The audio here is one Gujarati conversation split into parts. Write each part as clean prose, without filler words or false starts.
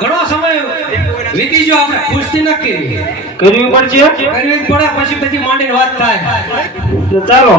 ઘણો સમય વીતી ગયો, આપણે ખુશી નક્કી કરવી પડશે, કરવી જ પડે, પછી બધી માંડીને વાત થાય. તો ચાલો.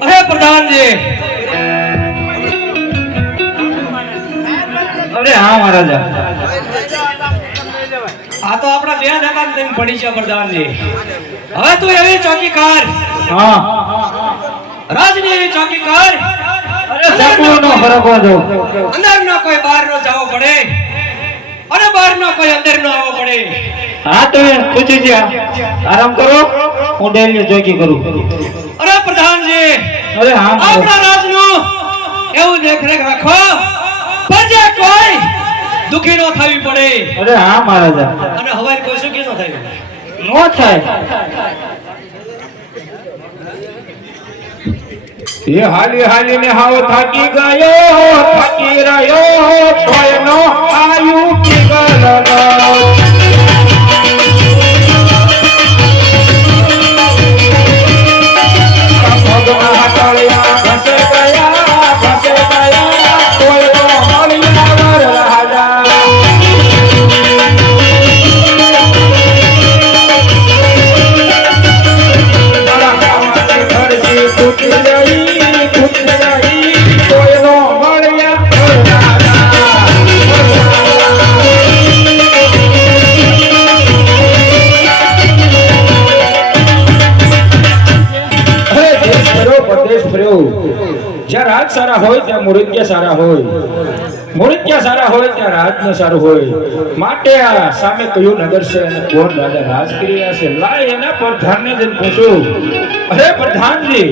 અરે પ્રધાનજી, અરે હા મહારાજા, આ તો આપણા બે નાકામ તેમ પડી છે પ્રધાનજી. હવે તું એવી ચોકી કર, હા રાજની એવી ચોકી કર, અરે સકુનો ફરકો દો, અંદર નો કોઈ બહાર નો જવો પડે અને બહાર નો કોઈ અંદર નો આવવો પડે. હા તમે પૂછી છે, આરામ કરો, હું ડેલી ચોકી કરું. અરે પ્રધાનજી, અરે હા આપણા રાજનું એવું દેખરેખ રાખો, પછી કોઈ દુખી નો થવી પડે. અરે હા મહારાજા, અને હવાઈ કોઈ સુખી નો થાય. નો થાય. એ હાલી હાલી ને હાવ થાકી ગયો, થાકી રહ્યો, તોયનો આયુ પીગલનો. પગમાં તળિયા ઘસે ગયા, તોયનો મળ્યા વર રાજા. ઘરસી તૂટી ગઈ, તોયનો મળ્યા વર રાજા. જ્યાં રાજ સારા હોય ત્યાં મુરત્યા સારા હોય, મુરત્યા સારા હોય ત્યાં રાજનું સારું હોય. માટે આ સામે કયું નગર છે અને કોણ રાજા રાજ કરી રહ્યા છે, લાય એના પ્રધાનને જઈને પૂછું. અરે પ્રધાનજી,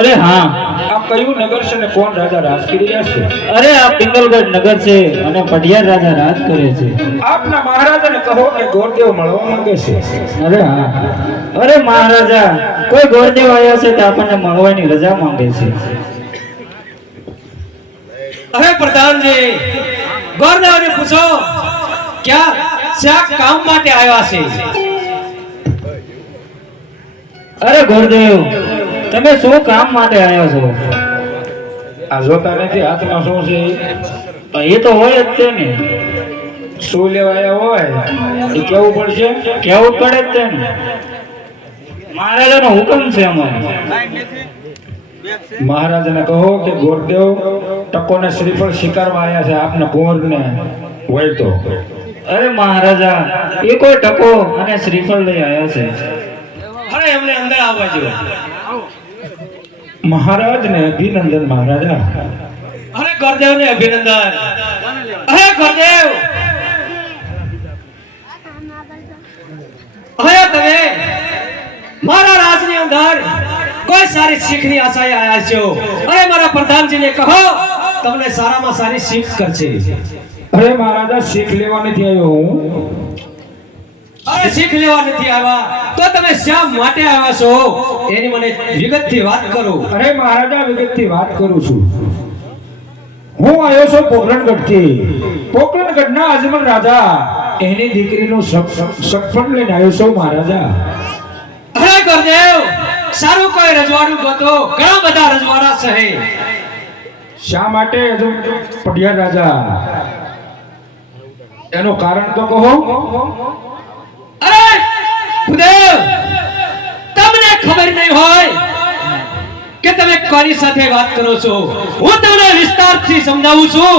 અરે હા, આ કયું નગર છે અને કોણ રાજા રાજ કરી રહ્યા છે? અરે આ પિંગલગઢ નગર છે અને પઢિયાર રાજા રાજ કરે છે. આપના મહારાજાને કહો કે ગોરદેવ મળવા માંગે છે. અરે હા, અરે મહારાજા, કોઈ ગોરદેવ આવ્યા છે તો આપણને મળવાની રજા માંગે છે. અરે પ્રધાનજી, ગોરદેવને પૂછો ક્યાં શા કામ માટે આવ્યા છે. અરે ગોરદેવ, તમે શું કામ માટે આવ્યા છો? આ જોતા નથી હાથમાં શું છે? એ તો હોય જ છે ને, શું લેવા આવ્યા હોય એ કેવું પડશે, કેવું પડે જ છે ને. મહારાજાનો હુકમ છે અમારે. મહારાજાને કહો કે ગોરદેવ ટકોને શ્રીફળ શિકારવા આવ્યા છે, આપને ગોરને હોય તો. અરે મહારાજા, એ કોઈ ટકો અને શ્રીફળ લઈ આવ્યા છે. અરે એમને અંદર આવવા દો. મહારાજને અભિનંદન મહારાજા. અરે ગોરદેવને અભિનંદન. અરે ગોરદેવ, અંદર કોઈ સારી શીખની આશાએ આવ્યા છો અને મારા પ્રધાનજીને કહો તમને સારામાં સારી શીખ કરશે. અરે મહારાજા શીખ લેવા નથી આવ્યો હું. અરે શીખ લેવા નથી આવ્યા તો તમે શા માટે આવ્યા છો એની મને વિગતથી વાત કરો. અરે મહારાજા વિગતથી વાત કરું છું. હું આવ્યો છું પોકરણગઢથી. પોકરણગઢના અજમલ રાજા એની દીકરીનું સગપણ લઈને આવ્યો છું મહારાજા. અરે ગુરુદેવ સારું કોઈ રજવાડું ગોતો. ઘણા બધા રજવાડા છે. શા માટે હજુ પઢિયાર રાજા? એનું કારણ તો કહો. અરે ગુરુદેવ તમને ખબર નહીં હોય કે તમે કોની સાથે વાત કરો છો. હું તમને વિસ્તારથી સમજાવું છું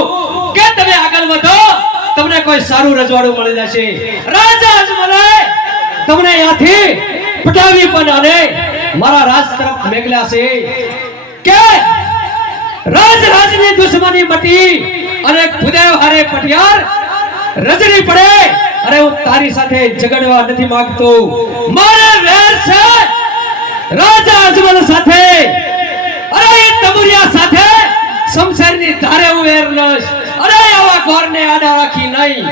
કે તમે આગળ વધો તમને કોઈ સારું રજવાડું મળી જશે. રાજા અજમલે તમને અહીંયાથી પટાવી પણ અને મારા રાજ તરફ મેકલ્યા છે કે રાજની દુશ્મની મટી અને ગુરુદેવ હારે પટિયાર રજની પડે. અરે હું તારી સાથે ઝઘડવા નથી માંગતો. મારે વેર છે રાજા અજમલ સાથે. અરે એ તમુરિયા સાથે શમશેરની ધારે હું વેર લઈશ. અરે આવા ઘોરને આડા રાખી નહીં.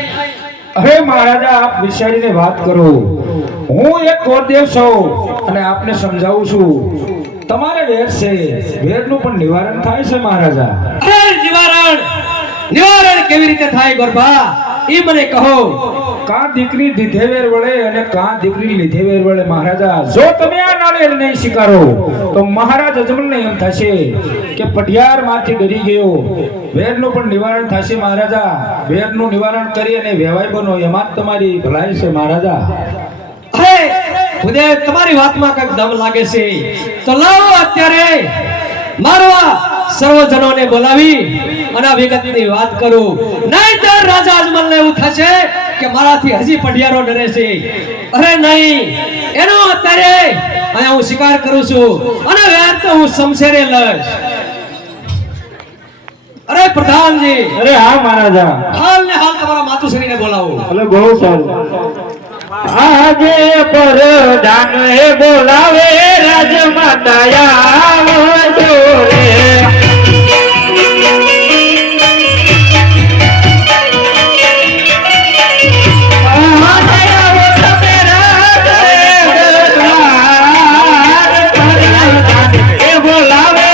અરે મહારાજા આપ વિચારીને વાત કરો. હું એક ગોરદેવ છું અને આપને સમજાવું છું. તમારે વેર છે, વેરનું પણ નિવારણ થાય છે મહારાજા. અરે નિવારણ કેવી રીતે થાય ગોરબા એ મને કહો. કાં દીકરી દીધે વેર વળે અને કાં દીકરી લીધે વેર વળે મહારાજા. જો તમે આ નાળિયેર નહીં સ્વીકારો તો મહારાજ અજમલને એમ થશે કે પઢિયાર માંથી ડરી ગયો. વેરનું પણ નિવારણ થશે મહારાજા. વેરનું નિવારણ કરી અને વેવાય બનો એમાં જ તમારી ભલાઈ છે મહારાજા. અરે ગુરુદેવ તમારી વાતમાં કંઈક દમ લાગે છે તો લાવો અત્યારે મારવા સર્વજનોને બોલાવી અને આ વિગતની વાત કરું. નહીંતર રાજા અજમલને એવું થશે કે મારાથી હજી પઢિયારો ડરે છે. અરે નહીં એનો અત્યારે અહીંયા હું શિકાર કરું છું અને વેર તો હું શમશેરે લઈશ. અરે પ્રધાનજી અરે હા મહારાજા. હાલ ને હાલ તમારા માતુશ્રીને બોલાવો. એટલે બહુ સારું. આજે પરદાન હે બોલાવે રાજમાતા આવજો રે. બોલાવે